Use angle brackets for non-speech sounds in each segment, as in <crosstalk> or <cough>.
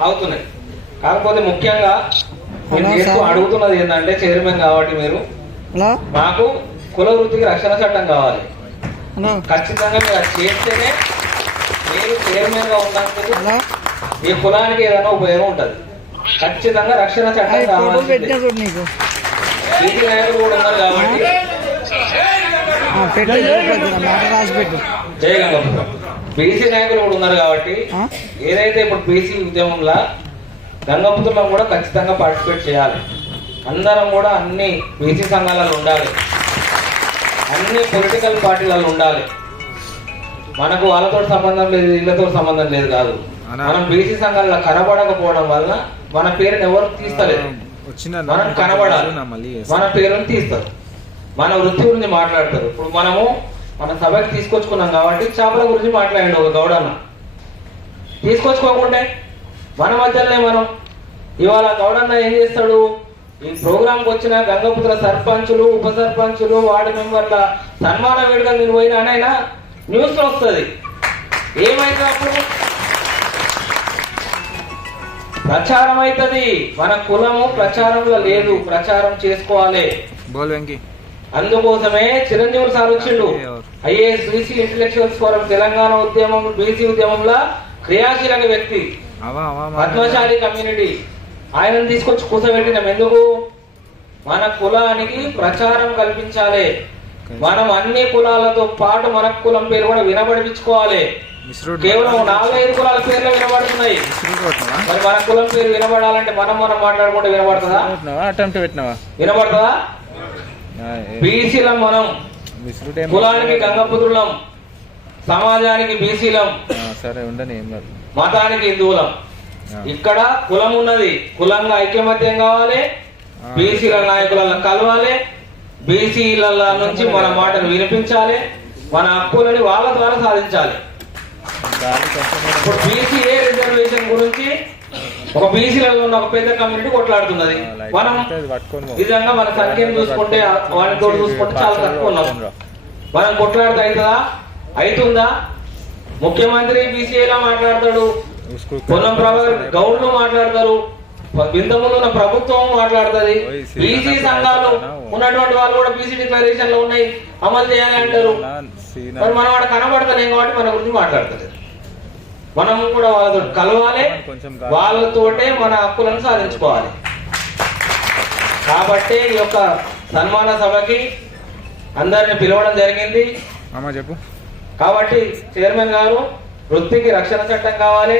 అవుతున్నాయి కాకపోతే ముఖ్యంగా. అడుగుతున్నది ఏంటంటే చైర్మన్ కాబట్టి మీరు మాకు కుల వృత్తికి రక్షణ చట్టం కావాలి. ఖచ్చితంగా మీరు అది చేస్తేనే మీరు చైర్మన్గా ఉన్నందుకు ఈ కులానికి ఏదైనా ఉపయోగం ఉంటుంది. ఖచ్చితంగా రక్షణ చట్టం నాయకులు కూడా ఉన్నారు కాబట్టి. ఆ, పెట్టు బీసీ నాయకులు కూడా ఉన్నారు కాబట్టి? ఏదైతే ఇప్పుడు బీసీ ఉద్యమంలో గంగపుత్రులం కూడా ఖచ్చితంగా పార్టిసిపేట్ చేయాలి. అందరం కూడా అన్ని బీసీ సంఘాలలో ఉండాలి. అన్ని పొలిటికల్ పార్టీలలో ఉండాలి. మనకు వాళ్ళతో సంబంధం లేదు వీళ్ళతో సంబంధం లేదు కాదు. మనం బీసీ సంఘాలలో కనబడకపోవడం వల్ల మన పేరుని ఎవరు తీస్తలేదు. వచ్చిన మనం కనబడాలి. మళ్ళీ మన పేరుని తీస్తారు. మన వృత్తి గురించి మాట్లాడతారు. ఇప్పుడు మనము మన సభకి తీసుకొచ్చుకున్నాం కాబట్టి చేపల గురించి మాట్లాడండి ఒక గౌడన్న. తీసుకొచ్చుకోకుంటే మన మధ్యలోనే మనం. ఇవాళ గౌడన్న ఏం చేస్తాడు? ఈ ప్రోగ్రాంకి వచ్చిన గంగపుత్ర సర్పంచులు ఉప సర్పంచులు వార్డు మెంబర్ల సన్మాన వేడుక మీరు పోయినా అనైనా న్యూస్లో వస్తుంది. ఏమైతే అప్పుడు? ప్రచారం అవుతుంది మన కులము ప్రచారంలో లేదు. ప్రచారం చేసుకోవాలి. అందుకోసమే చిరంజీవి సార్ వచ్చిండు. IAS BC intellectuals forum Telangana ఉద్యమం బీసీ ఉద్యమంలో క్రియాశీలక వ్యక్తి పద్మశాలి కమ్యూనిటీ. ఆయనను తీసుకొచ్చి కూర్చోబెట్టినాం ఎందుకు? మన కులానికి ప్రచారం కల్పించాలి. మనం అన్ని కులాలతో పాటు మన కులం పేరు కూడా వినబడిపించుకోవాలి. కేవలం నాలుగైదు కులాల పేర్లు వినబడుతున్నాయి. మరి మన కులం పేరు వినబడాలంటే మనం మనం మాట్లాడుకుంటే వినబడుతుందా? వినబడుతుందా? బీసీలం మనం. కులానికి గంగపుత్రులం సమాజానికి బీసీలం సరే ఉండని మతానికి హిందువులం. ఇక్కడ కులం ఉన్నది. కులంగా ఐక్యమత్యం కావాలి. బీసీల నాయకులను కలవాలి. బీసీల నుంచి మన మాటను వినిపించాలి. మన హక్కులని వాళ్ళ ద్వారా సాధించాలి. ఇప్పుడు గురించి ఒక బీసీలలో ఉన్న ఒక పెద్ద కమ్యూనిటీ కొట్లాడుతున్నది. మనం. నిజంగా మన సంఖ్యను చూసుకుంటే వాడిని తోడు చూసుకుంటే చాలా తక్కువ ఉన్నాం. మనం కొట్లాడితే అవుతుందా? అవుతుందా? ముఖ్యమంత్రి బీసీఏలా మాట్లాడతాడు? పొన్నం ప్రభాకర్ గౌడ్లు మాట్లాడతారు. ఇంతకుముందు ఉన్న ప్రభుత్వం మాట్లాడుతుంది. బీసీ సంఘాలు? ఉన్నటువంటి వాళ్ళు కూడా బీసీ డిక్లరేషన్లో ఉన్నాయి. అమలు చేయాలి అంటారు. మనం వాడు కనబడతలేం కాబట్టి మన గురించి మాట్లాడతలేదు. మనం కూడా వాళ్ళతో కలవాలి. వాళ్ళతోటే మన హక్కులను సాధించుకోవాలి. కాబట్టి ఈ యొక్క సన్మాన సభకి అందరిని పిలవడం జరిగింది. చెప్పు. కాబట్టి చైర్మన్ గారు వృత్తికి రక్షణ చట్టం కావాలి.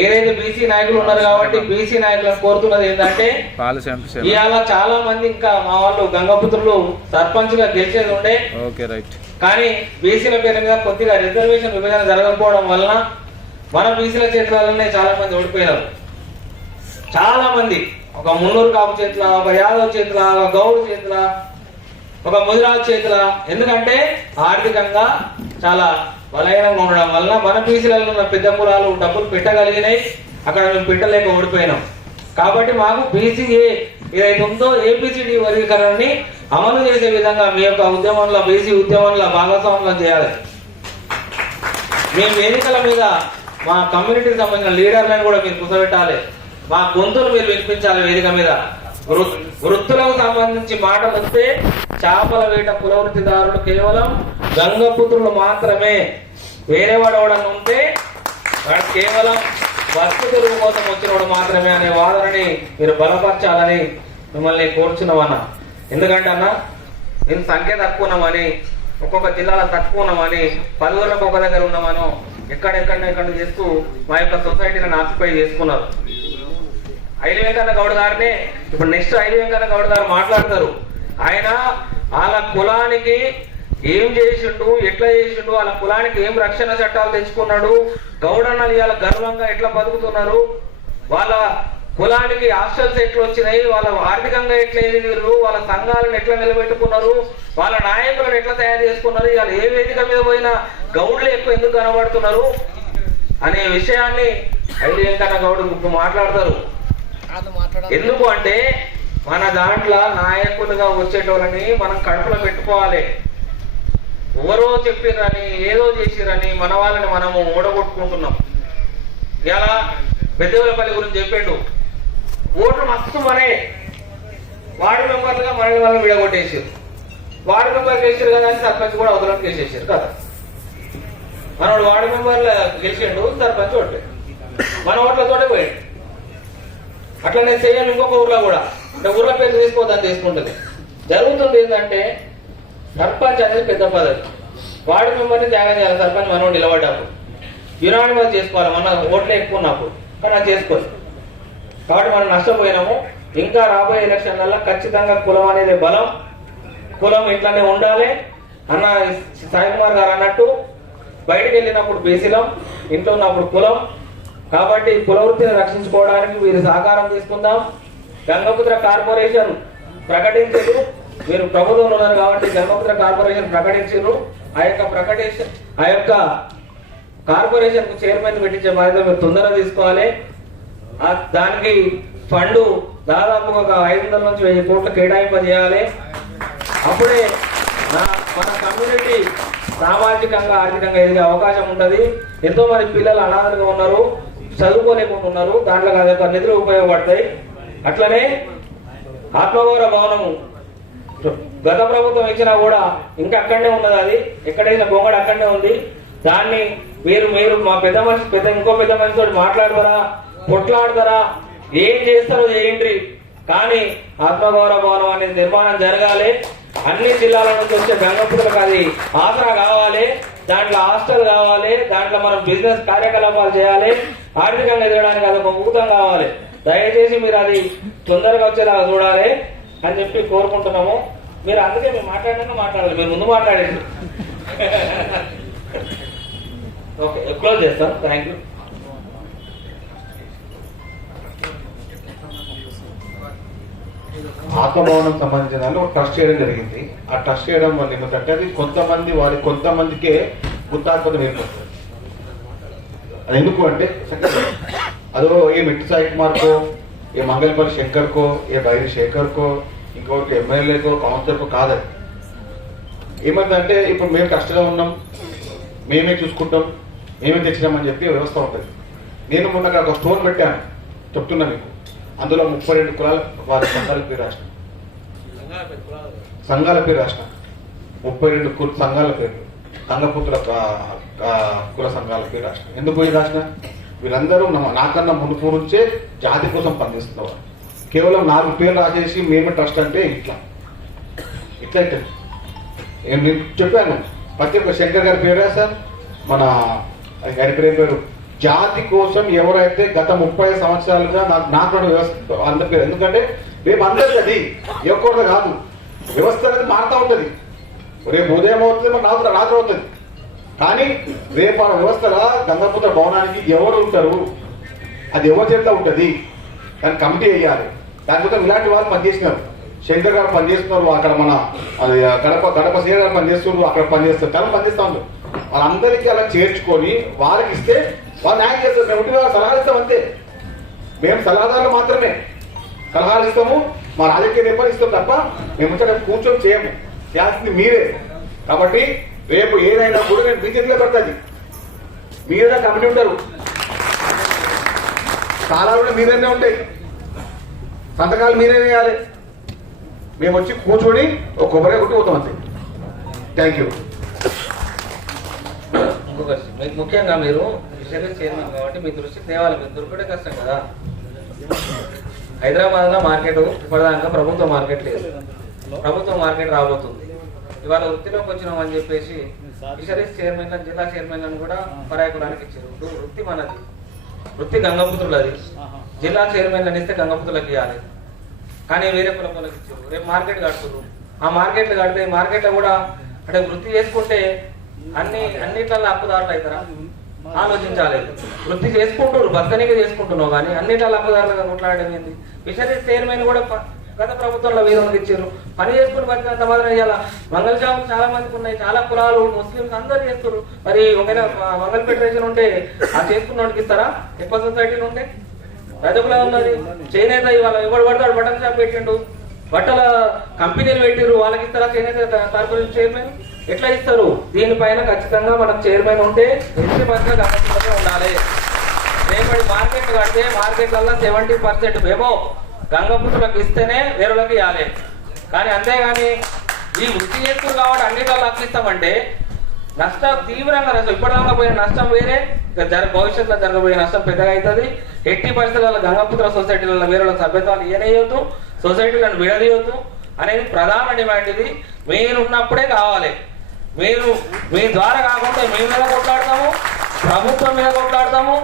ఏదైతే బీసీ నాయకులు ఉన్నారు కాబట్టి బీసీ నాయకులను కోరుతున్నది ఏంటంటే. ఇవాళ చాలా మంది ఇంకా మా వాళ్ళు గంగపుత్రులు సర్పంచ్గా గెలిచేది ఉండే. Okay right. కానీ బీసీల పేరు మీద కొద్దిగా రిజర్వేషన్ విభజన జరగకపోవడం వలన మన బీసీల చేతులనే చాలా మంది ఓడిపోయినారు. చాలా మంది. ఒక మున్నూరు కాపు చేతుల ఒక యాదవ్ చేతుల ఒక గౌడ్ చేతుల ఒక ముదిరాజు చేతుల. ఎందుకంటే ఆర్థికంగా చాలా బలహీనంగా ఉండడం వలన మన బీసీలలో ఉన్న పెద్ద కులాలు డబ్బులు పెట్టగలిగినాయి. అక్కడ మేము పెట్టలేక ఓడిపోయినాం. కాబట్టి మాకు బీసీఏ ఏదైతే ఉందో ఏపీసీడీ వర్గీకరణని అమలు చేసే విధంగా మీ యొక్క ఉద్యమంలో బీసీ ఉద్యమంలో భాగస్వామ్యం చేయాలి. మేము ఎన్నికల మీద మా కమ్యూనిటీకి సంబంధించిన లీడర్లను కూడా మీరు కూర్చోబెట్టాలి. మా గొంతులు మీరు వినిపించాలి వేదిక మీద. వృత్తులకు సంబంధించి మాట వస్తే చేపల వేట పురవృత్తిదారుడు కేవలం గంగపుత్రులు మాత్రమే. వేరే వాడు ఎవడన్నా ఉంటే వాడు కేవలం బతుకు తెలుగు కోసం వచ్చినవాడు మాత్రమే అనే వాదనని మీరు బలపరచాలని మిమ్మల్ని కోరుచున్నామన్నా. ఎందుకంటే అన్న నేను సంఖ్య తక్కువ ఉన్నామని ఒక్కొక్క జిల్లాలో తక్కువ ఉన్నామని పలువురికి ఒక దగ్గర ఉన్నామను ఎక్కడెక్కడ ఎక్కడ చేస్తూ మా యొక్క సొసైటీని ఆక్యుపై చేసుకున్నారు. ఐలి వెంకన్న గౌడ్ గారిని ఇప్పుడు నెక్స్ట్ ఐలి వెంకన్న గౌడ్ గారు మాట్లాడతారు. ఆయన వాళ్ళ కులానికి ఏం చేసిండు ఎట్లా చేసిండు వాళ్ళ కులానికి ఏం రక్షణ చట్టాలు తెచ్చుకున్నాడు గౌడన్నలు ఇవాళ గర్వంగా ఎట్లా బతుకుతున్నారు వాళ్ళ కులానికి హాస్టల్స్ ఎట్లా వచ్చినాయి? వాళ్ళ ఆర్థికంగా ఎట్లా ఎదిగారు వాళ్ళ సంఘాలను ఎట్లా నిలబెట్టుకున్నారు? వాళ్ళ నాయకులను ఎట్లా తయారు చేసుకున్నారు? ఇవాళ ఏ వేదిక మీద పోయినా గౌడ్లు ఎక్కువ ఎందుకు కనబడుతున్నారు? అనే విషయాన్ని ఐలి వెంకన్న గౌడ్ ఇప్పుడు మాట్లాడతారు. ఎందుకు అంటే మన దాంట్లో నాయకులుగా వచ్చేటోళ్ళని మనం కడుపులో పెట్టుకోవాలి. ఎవరో చెప్పిరని ఏదో చేసిరని మన వాళ్ళని మనము ఓడగొట్టుకుంటున్నాం ఇలా పెద్దవలపల్లి గురించి చెప్పిండు. ఓట్లు మస్తు మనే వార్డు మెంబర్లుగా మనల్ని వాళ్ళని విడగొట్టేసారు వార్డు మెంబర్ గెలిచారు కదా అని సర్పంచ్ కూడా అవతలకి గెలిచేసారు కదా. మనోడు వార్డు మెంబర్లు గెలిచిండు సర్పంచ్ ఓట్లే. మన ఓట్లతోటే పోయాడు. అట్లనే చేయాలి ఇంకొక ఊర్లో కూడా. అంటే ఊర్ల పేరు తీసుకోదాన్ని తీసుకుంటుంది. జరుగుతుంది ఏంటంటే సర్పంచ్ అనేది పెద్ద పదవి. వార్డు మెంబర్ని త్యాగం చేయాలి సర్పంచ్ మనోడు నిలబడ్డప్పుడు యునానిమస్ చేసుకోవాలి మన ఓట్లే ఎక్కువ ఉన్నప్పుడు. కానీ అది చేసుకోవచ్చు కాబట్టి మనం నష్టపోయినాము. ఇంకా రాబోయే ఎలక్షన్లలో ఖచ్చితంగా కులం అనేది బలం. కులం ఇట్లానే ఉండాలి. అన్న సాయి కుమార్ గారు అన్నట్టు బయటకు వెళ్ళినప్పుడు బీసీలం ఇంట్లో ఉన్నప్పుడు కులం. కాబట్టి కుల వృత్తిని రక్షించుకోవడానికి వీరు సహకారం తీసుకుందాం గంగపుత్ర కార్పొరేషన్ ప్రకటించారు మీరు ప్రభుత్వంలో ఉన్నారు కాబట్టి గంగపుత్ర కార్పొరేషన్ ప్రకటించారు. ఆ యొక్క ప్రకటించ ఆ యొక్క కార్పొరేషన్కు చైర్మన్ పెట్టించే బాధ్యత మీరు తొందరగా తీసుకోవాలి. దానికి ఫండ్ దాదాపు ఒక ఐదు వందల నుంచి వెయ్యి కోట్లు కేటాయింపజేయాలి. అప్పుడే మన కమ్యూనిటీ సామాజికంగా ఆర్థికంగా ఎదిగే అవకాశం ఉంటుంది. ఎంతో మంది పిల్లలు అనాథలుగా ఉన్నారు చదువుకోలేకుండా ఉన్నారు దాంట్లో అదొక నిధులు ఉపయోగపడతాయి. అట్లనే ఆత్మగౌరవ భవనము గత ప్రభుత్వం ఇచ్చినా కూడా ఇంకా అక్కడనే ఉన్నది అది. ఎక్కడైనా బొంగడు అక్కడనే ఉంది. దాన్ని మీరు మీరు మా పెద్ద మనిషి పెద్ద ఇంకో పెద్ద మనిషితో మాట్లాడవరా కొట్లాడతారా? ఏం చేస్తారో చేయండి. కానీ ఆత్మగౌరవ భవనం అనేది నిర్మాణం జరగాలి. అన్ని జిల్లాల నుంచి వచ్చే గంగపుత్రులకు అది ఆసరా కావాలి. దాంట్లో హాస్టల్ కావాలి. దాంట్లో మనం బిజినెస్ కార్యకలాపాలు చేయాలి. ఆర్థికంగా ఎదగడానికి అది ఒక ఊతం కావాలి. దయచేసి మీరు అది తొందరగా వచ్చేలాగా చూడాలి అని చెప్పి కోరుకుంటున్నాము. మీరు అందుకే మీరు మాట్లాడినా మాట్లాడాలి. మీరు ముందు మాట్లాడండి. <laughs> ఓకే క్లోజ్ చేస్తాం. థ్యాంక్ యూ ఆత్మభవనం సంబంధించిన దాన్ని ఒక ట్రస్ట్ చేయడం జరిగింది. ఆ ట్రస్ట్ చేయడం వల్ల ఏమిటంటే అది కొంతమంది వారి కొంతమందికే గుత్తాత్మకం ఏర్పడుతుంది. అది ఎందుకు అంటే అదో ఏ మిట్టి సాయి కుమార్కో ఏ మంగళపల్లి శంకర్కో ఏ బైరి శేఖర్కో ఇంకొకరికి ఎమ్మెల్యేకో కౌన్సిలర్కో కాదు ఏమంటే ఇప్పుడు మేము కష్టంగా ఉన్నాం మేమే చూసుకుంటాం మేమే తెచ్చినామని చెప్పి వ్యవస్థ ఉంటుంది. నేను మొన్న ఒక స్టోర్ పెట్టాను చెప్తున్నా మీకు. అందులో ముప్పై రెండు కులాల వారి సంఘాల పేరు రాసిన. సంఘాల పేరు రాసిన. ముప్పై రెండు కుల సంఘాల పేరు. సంఘపుత్ర కుల సంఘాల పేరు రాసిన. ఎందుకు పోయి రాసిన? వీళ్ళందరూ నాకన్నా మునుపు నుంచే జాతి కోసం పనిచేస్తున్నవారు. కేవలం నాలుగు పేర్లు రాసేసి మేమే ట్రస్ట్ అంటే ఇట్లా. ఇట్లా అయితే. నేను చెప్పాను. ప్రతి ఒక్క శంకర్ గారి పేరు సార్ మన గారి పేరు పేరు? జాతి కోసం ఎవరైతే గత ముప్పై సంవత్సరాలుగా నాకు నాకు వ్యవస్థ అందరికీ ఎందుకంటే రేపు అందరి అది ఎవరికొరద కాదు. వ్యవస్థ అనేది మారుతూ ఉంటుంది. రేపు ఉదయం అవుతుంది మరి రాత్రి రాత్రి అవుతుంది. కానీ రేపు ఆ వ్యవస్థలో గంగపుత్ర భవనానికి ఎవరు ఉంటారు? అది ఎవరి చేతిలో ఉంటుంది? దాన్ని కమిటీ వేయాలి. దానికోసం ఇలాంటి వాళ్ళు పనిచేసినారు. శంకర్ గారు పనిచేస్తున్నారు అక్కడ మన అది గడప గడప శ్రీ గారు పనిచేస్తున్నారు అక్కడ పనిచేస్తారు. చాలా పనిచేస్తా ఉన్నారు వాళ్ళందరికీ అలా చేర్చుకొని వాళ్ళకి ఇస్తే వాళ్ళు న్యాయం చేస్తారు మేము ఉంటే సలహాలు ఇస్తాం అంతే. మేము సలహాదారులు మాత్రమే. సలహాలు ఇస్తాము మా రాజకీయ నిర్మాణం ఇస్తాం తప్ప మేము వచ్చి అక్కడ కూర్చొని చేయము. చేయాల్సింది మీరే. కాబట్టి రేపు ఏదైనా కూడా నేను మీ పెడతాది. మీరే కమిటీ ఉంటారు. చాలా కూడా మీరేనే ఉంటాయి. సంతకాలు మీరే వేయాలి. మేము వచ్చి కూర్చొని ఒక కొబ్బరి కొట్టి పోతాం అంతే. థ్యాంక్ యూ ముఖ్యంగా మీరు ఫిషరీస్ చైర్మన్ కాబట్టి మీ దృష్టికి తేవాలి మీరు దొరకడే కష్టం కదా. హైదరాబాద్లో మార్కెట్ ఇప్పటిదాకా ప్రభుత్వ మార్కెట్ లేదు. ప్రభుత్వ మార్కెట్ రాబోతుంది. ఇవాళ వృత్తిలోకి వచ్చినాం అని చెప్పేసి ఫిషరీస్ చైర్మన్ జిల్లా చైర్మన్ కూడా పరాయకుడానికి ఇచ్చారు. వృత్తి మనది. వృత్తి గంగపుత్రులది జిల్లా చైర్మన్ ఇస్తే గంగపుత్రులకు ఇవ్వాలి. కానీ వేరే కులపోలకు ఇచ్చారు. రేపు మార్కెట్ కడుతున్నారు ఆ మార్కెట్లు కడితే మార్కెట్లో కూడా అంటే వృత్తి చేసుకుంటే అన్ని అన్నిట్లలో అప్పుదారులు అవుతారా? ఆలోచించాలి. వృత్తి చేసుకుంటున్నారు బతకనిక చేసుకుంటున్నావు కానీ అన్ని అప్పుదారులుగా కొట్లాడడం ఏంది? ఫిషరీస్ చైర్మన్ కూడా గత ప్రభుత్వంలో వీరునికి ఇచ్చారు. పని చేసుకుని బతికినంత మాత్రం ఇవాళ మంగళ చాలా మందికి ఉన్నాయి చాలా కులాలు ముస్లింస్ అందరు చేస్తారు మరి ఒకవేళ మంగళ ఫెడరేషన్ ఉంటే ఆ చేసుకున్న వాడికి ఇస్తారా? ఎక్కువ సొసైటీలు ఉంటే? రజకులా ఉన్నది. చేనేత ఇవాళ ఎవడు పడతాడు? బట్టల షాప్ పెట్టిండు. బట్టల కంపెనీలు పెట్టిరు వాళ్ళకి ఇస్తారా? చేనేత కార్పొరేషన్ చైర్మన్? ఎట్లా ఇస్తారు? దీనిపైన ఖచ్చితంగా మనకు చైర్మన్ ఉంటే ఎన్ని మధ్య గమనించగా ఉండాలి. రేపటి మార్కెట్ కడితే మార్కెట్లలో సెవెంటీ పర్సెంట్ మేము గంగపుత్రులకు ఇస్తేనే వేరులకు ఇవ్వాలి. కానీ అంతేగాని ఈ వృత్తి చేస్తున్నారు కాబట్టి అన్నిట్లో అప్పిస్తామంటే నష్టం తీవ్రంగా నష్టం ఇప్పటిదాకా పోయిన నష్టం వేరే జర భవిష్యత్తులో జరగబోయే నష్టం పెద్దగా అవుతుంది. ఎట్టి పరిస్థితుల్లో గంగపుత్ర సొసైటీలలో వేరే సభ్యత్వాలు ఇయనేయొద్దు సొసైటీలను విడదీయొద్దు అనేది ప్రధాన డిమాండ్ ఇది. మీరు ఉన్నప్పుడే కావాలి. మీరు మీ ద్వారా కాకుండా మీ మీద కొట్లాడతాము? ప్రభుత్వం మీద కొట్లాడతాము?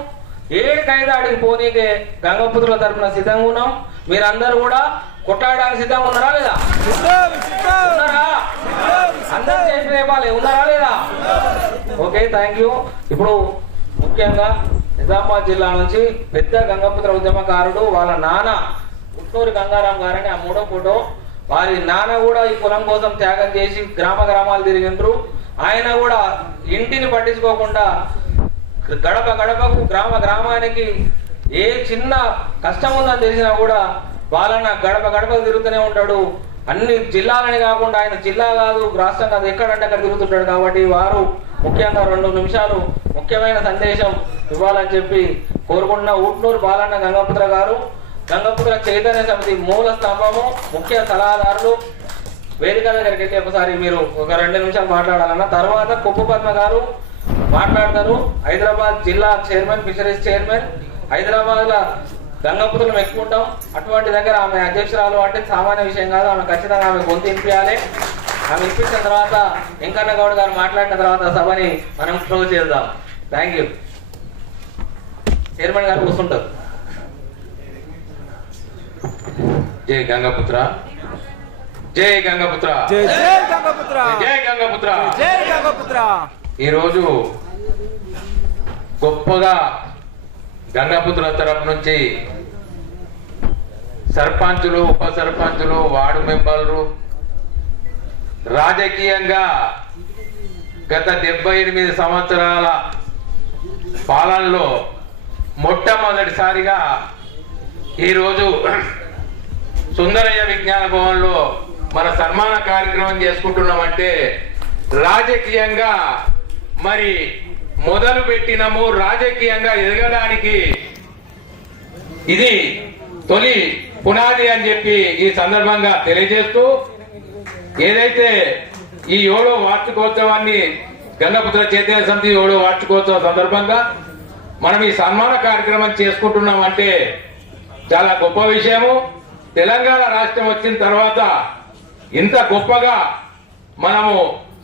ఏడికైతే అడిగి పోనీకే గంగపుత్రుల తరపున సిద్ధంగా ఉన్నాం. మీరందరూ కూడా కొట్లాడడానికి సిద్ధంగా ఉన్నారా లేదా? ఉన్నారా? అందరూ చేసి రేపాలి ఉన్నారా లేదా? Okay thank you. ఇప్పుడు ముఖ్యంగా నిజామాబాద్ జిల్లా నుంచి పెద్ద గంగపుత్ర ఉద్యమకారుడు వాళ్ళ నాన్న పుట్టూరు గంగారాం గారని ఆ మూడో ఫోటో వారి నాన్న కూడా ఈ కులం కోసం త్యాగం చేసి గ్రామ గ్రామాలు తిరిగిండ్రు. ఆయన కూడా ఇంటిని పట్టించుకోకుండా గడప గడపకు గ్రామ గ్రామానికి ఏ చిన్న కష్టం ఉందని తెలిసినా కూడా వాళ్ళన్న గడప గడపకు తిరుగుతూనే ఉంటాడు. అన్ని జిల్లాలని కాకుండా ఆయన జిల్లా కాదు రాష్ట్రం కాదు ఎక్కడంటే అక్కడ తిరుగుతుంటాడు కాబట్టి వారు ముఖ్యంగా రెండు నిమిషాలు ముఖ్యమైన సందేశం ఇవ్వాలని చెప్పి కోరుకుంటున్న ఊట్నూరు బాలన్న గంగపుత్ర గారు. గంగపుత్ర చైతన్య సమితి మూల స్తంభము ముఖ్య సలహాదారులు. వేదిక దగ్గరికి వెళ్ళి ఒకసారి మీరు ఒక రెండు నిమిషాలు మాట్లాడాలన్న. తర్వాత కుప్పు పద్మ గారు మాట్లాడతారు. హైదరాబాద్ జిల్లా చైర్మన్ ఫిషరీస్ చైర్మన్. హైదరాబాద్లో గంగపుతులు మెచ్చుకుంటాం అటువంటి దగ్గర ఆమె అధ్యక్షురాలు అంటే సామాన్య విషయం కాదు. ఆమె ఖచ్చితంగా ఆమె గొంతు ఇంపియాలి ఆమె ఇప్పించిన తర్వాత వెంకన్న గౌడ్ గారు మాట్లాడిన తర్వాత సభని మనం క్లోజ్ చేద్దాం. Thank you. చైర్మన్ గారు కూర్చుంటారు. జై గంగపుత్ర. జై గంగపుత్ర. జై గంగపుత్ర. జై గంగపుత్ర. జై గంగపుత్ర. ఈరోజు గొప్పగా గంగపుత్ర తరపు నుంచి సర్పంచులు ఉప సర్పంచులు వార్డు మెంబర్లు రాజకీయంగా గత డెబ్బై ఎనిమిది సంవత్సరాల పాలనలో మొట్టమొదటిసారిగా ఈరోజు సుందరయ్య విజ్ఞాన భవన్లో మన సన్మాన కార్యక్రమం చేసుకుంటున్నామంటే రాజకీయంగా మరి మొదలు పెట్టినము రాజకీయంగా ఎదగడానికి ఇది తొలి పునాది అని చెప్పి ఈ సందర్భంగా తెలియజేస్తూ ఏదైతే ఈ ఏడో వార్షికోత్సవాన్ని గంగపుత్ర చైతన్య సమితి ఏడో వార్షికోత్సవం సందర్భంగా మనం ఈ సన్మాన కార్యక్రమం చేసుకుంటున్నాం అంటే చాలా గొప్ప విషయము. తెలంగాణ రాష్ట్రం వచ్చిన తర్వాత ఇంత గొప్పగా మనము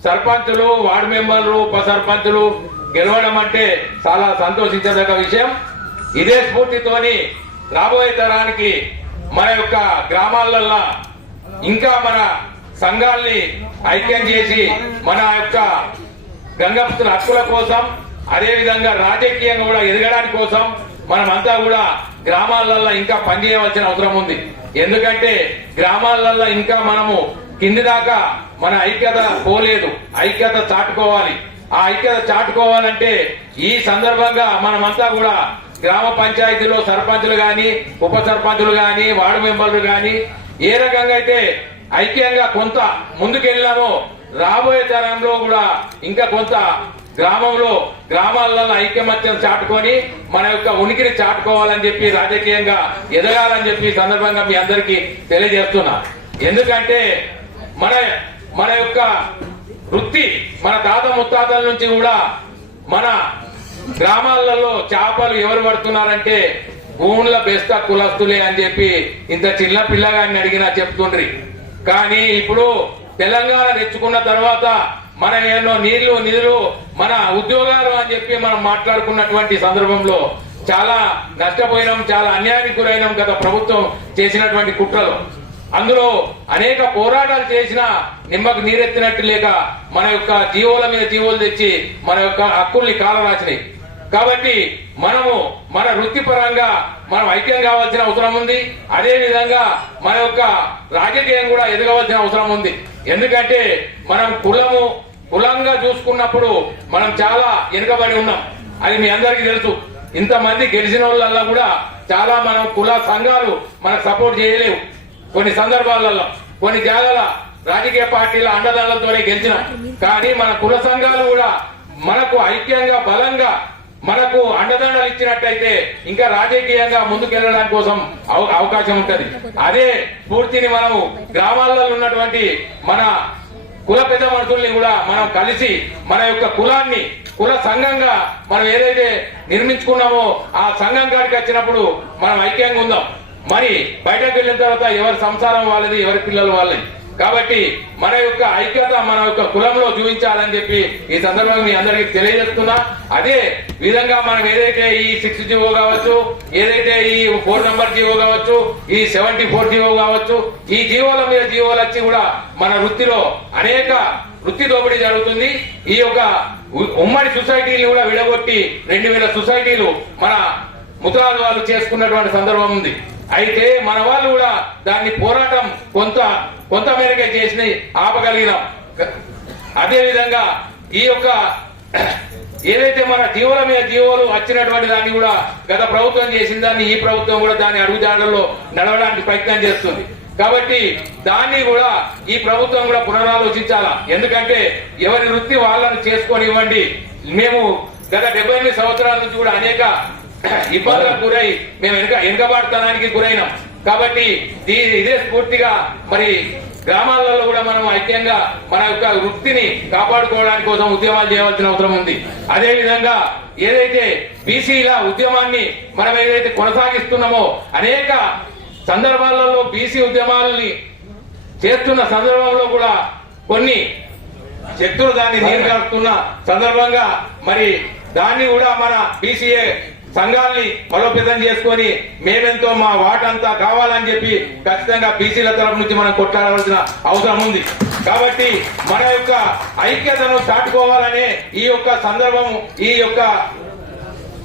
సర్పంచులు వార్డు మెంబర్లు ఉప సర్పంచులు గెలవడం అంటే చాలా సంతోషించదగ్గ విషయం. ఇదే స్ఫూర్తితోని రాబోయే తరానికి మన యొక్క గ్రామాలల్లో ఇంకా మన సంఘాల్ని ఐక్యం చేసి మన యొక్క గంగపుత్ర హక్కుల కోసం అదేవిధంగా రాజకీయంగా కూడా ఎదగడానికి కోసం మనమంతా కూడా గ్రామాలలో ఇంకా పనిచేయవలసిన అవసరం ఉంది. ఎందుకంటే గ్రామాలలో ఇంకా మనము కింది దాకా మన ఐక్యత పోలేదు. ఐక్యత చాటుకోవాలి. ఆ ఐక్యత చాటుకోవాలంటే ఈ సందర్భంగా మనమంతా కూడా గ్రామ పంచాయతీలో సర్పంచులు గాని ఉప సర్పంచులు గాని వార్డు మెంబర్లు గాని ఏ రకంగా అయితే ఐక్యంగా కొంత ముందుకెళ్ళామో రాబోయే తరంలో కూడా ఇంకా కొంత గ్రామంలో గ్రామాలలో ఐక్యమత్యం చాటుకొని మన యొక్క ఉనికిని చాటుకోవాలని చెప్పి రాజకీయంగా ఎదగాలని చెప్పి సందర్భంగా మీ అందరికీ తెలియజేస్తున్నా. ఎందుకంటే మన మన యొక్క వృత్తి మన తాత ముత్తాతల నుంచి కూడా మన గ్రామాలలో చేపలు ఎవరు పడుతున్నారంటే గూండ్ల బెస్త కులస్తులే అని చెప్పి ఇంత చిన్న పిల్లగాన్ని అడిగినా చెప్తుండ్రి. కానీ ఇప్పుడు తెలంగాణ తెచ్చుకున్న తర్వాత మన ఎన్నో నీళ్ళు నిధులు మన ఉద్యోగాలు అని చెప్పి మనం మాట్లాడుకున్నటువంటి సందర్భంలో చాలా నష్టపోయినాం చాలా అన్యాయానికి గురైనాం గత ప్రభుత్వం చేసినటువంటి కుట్రలు. అందులో అనేక పోరాటాలు చేసిన నిమ్మకు నీరెత్తినట్టు లేక మన యొక్క జీవోల మీద జీవోలు తెచ్చి మన యొక్క హక్కుల్ని కాలరాచినాయి కాబట్టి మనము మన వృత్తిపరంగా మనం ఐక్యం కావాల్సిన అవసరం ఉంది. అదే విధంగా మన యొక్క రాజకీయం కూడా ఎదగవలసిన అవసరం ఉంది. ఎందుకంటే మనం కులము కులంగా చూసుకున్నప్పుడు మనం చాలా వెనుకబడి ఉన్నాం. అది మీ అందరికీ తెలుసు. ఇంతమంది గెలిచిన వాళ్ళల్లో కూడా చాలా మనం కుల సంఘాలు మనకు సపోర్ట్ చేయలేవు. కొన్ని సందర్భాలలో కొన్ని జాగాల రాజకీయ పార్టీల అండదండలతోనే గెలిచిన. కానీ మన కుల సంఘాలు కూడా మనకు ఐక్యంగా బలంగా మనకు అండదండలు ఇచ్చినట్టయితే ఇంకా రాజకీయంగా ముందుకెళ్ళడానికి కోసం అవ- అవకాశం ఉంటది. అదే స్ఫూర్తిని మనము గ్రామాలలో ఉన్నటువంటి మన కుల పెద్ద మనుషుల్ని కూడా మనం కలిసి మన యొక్క కులాన్ని కుల సంఘంగా మనం ఏదైతే నిర్మించుకున్నామో ఆ సంఘం కాడికి వచ్చినప్పుడు మనం ఐక్యంగా ఉందాం. మరి బయటకు వెళ్ళిన తర్వాత ఎవరి సంసారం వాళ్ళది ఎవరి పిల్లలు వాళ్ళది? కాబట్టి మన యొక్క ఐక్యత మన యొక్క కులంలో చూపించాలని చెప్పి ఈ సందర్భంగా మీ అందరికీ తెలియజేస్తున్నా. అదే విధంగా మనం ఏదైతే ఈ సిక్స్ జీవో కావచ్చు ఏదైతే ఈ ఫోర్ నెంబర్ జీవో కావచ్చు ఈ సెవెంటీ ఫోర్ జీవో కావచ్చు ఈ జీవోల మీద జీవోలు వచ్చి కూడా మన వృత్తిలో అనేక వృత్తి దోపిడీ జరుగుతుంది. ఈ యొక్క ఉమ్మడి సొసైటీలు కూడా విడగొట్టి రెండు వేల సొసైటీలు మన ముతలాదు వాళ్ళు చేసుకున్నటువంటి సందర్భం ఉంది. అయితే మన వాళ్ళు కూడా దాన్ని పోరాటం కొంత కొంతమేరకే చేసి ఆపగలిగినాం. అదేవిధంగా ఈ యొక్క ఏదైతే మన జీవుల మీద జీవులు వచ్చినటువంటి దాన్ని కూడా గత ప్రభుత్వం చేసిన దాన్ని ఈ ప్రభుత్వం కూడా దాని అడుగుజాడల్లో నడవడానికి ప్రయత్నం చేస్తుంది. కాబట్టి దాన్ని కూడా ఈ ప్రభుత్వం కూడా పునరాలోచించాలా? ఎందుకంటే ఎవరి వృత్తి వాళ్ళని చేసుకొని ఇవ్వండి మేము గత డెబ్బై ఎనిమిది సంవత్సరాల నుంచి కూడా అనేక ఇబ్బందులకు గురై మేము వెనుక వెనుకబాటుతనానికి గురైనాం. కాబట్టి ఇదే స్ఫూర్తిగా మరి గ్రామాలలో కూడా మనం ఐక్యంగా మన యొక్క వృత్తిని కాపాడుకోవడానికి కోసం ఉద్యమాలు చేయవలసిన అవసరం ఉంది. అదే విధంగా ఏదైతే బీసీల ఉద్యమాన్ని మనం ఏదైతే కొనసాగిస్తున్నామో అనేక సందర్భాలలో బీసీ ఉద్యమాలని చేస్తున్న సందర్భంలో కూడా కొన్ని శక్తులు దాన్ని నీరుగారుతున్న సందర్భంగా మరి దాన్ని కూడా మన బీసీఏ సంఘాల్ని బలోపేతం చేసుకొని మేమెంతో మా వాటంతా కావాలని చెప్పి ఖచ్చితంగా బీసీల తరపు నుంచి మనం కొట్లాడవలసిన అవసరం ఉంది. కాబట్టి మన యొక్క ఐక్యతను చాటుకోవాలనే ఈ యొక్క సందర్భం ఈ యొక్క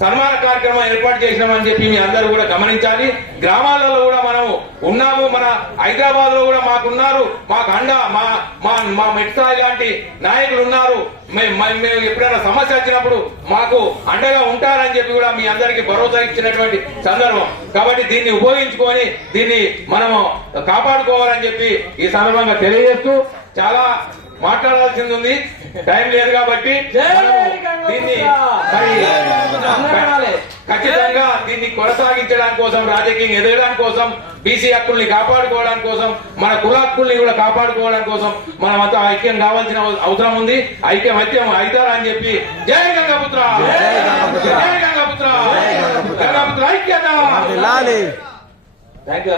సన్మాన కార్యక్రమం ఏర్పాటు చేసినామని చెప్పి మీ అందరూ కూడా గమనించాలి. గ్రామాలలో కూడా మనం ఉన్నాము. మన హైదరాబాద్లో కూడా మాకున్నారు. మాకు అండ మా మా మా మెట్సాయి లాంటి నాయకులు ఉన్నారు. మేము ఎప్పుడైనా సమస్య వచ్చినప్పుడు మాకు అండగా ఉంటారని చెప్పి కూడా మీ అందరికీ భరోసా ఇచ్చినటువంటి సందర్భం. కాబట్టి దీన్ని ఉపయోగించుకొని దీన్ని మనము కాపాడుకోవాలని చెప్పి ఈ సందర్భంగా తెలియజేస్తూ చాలా మాట్లాడాల్సింది ఉంది టైం లేదు కాబట్టి దీన్ని ఖచ్చితంగా దీన్ని కొనసాగించడానికి కోసం రాజకీయం ఎదగడానికి కోసం బీసీ హక్కుల్ని కాపాడుకోవడానికి కోసం మన కుల హక్కుల్ని కూడా కాపాడుకోవడానికి కోసం మనం అంతా ఐక్యం కావాల్సిన అవసరం ఉంది. ఐక్యం ఐక్యం అవుతారా అని చెప్పి జై గంగాపుత్ర! జై గంగాపుత్ర! గంగాపుత్ర! ఐక్యత! Thank you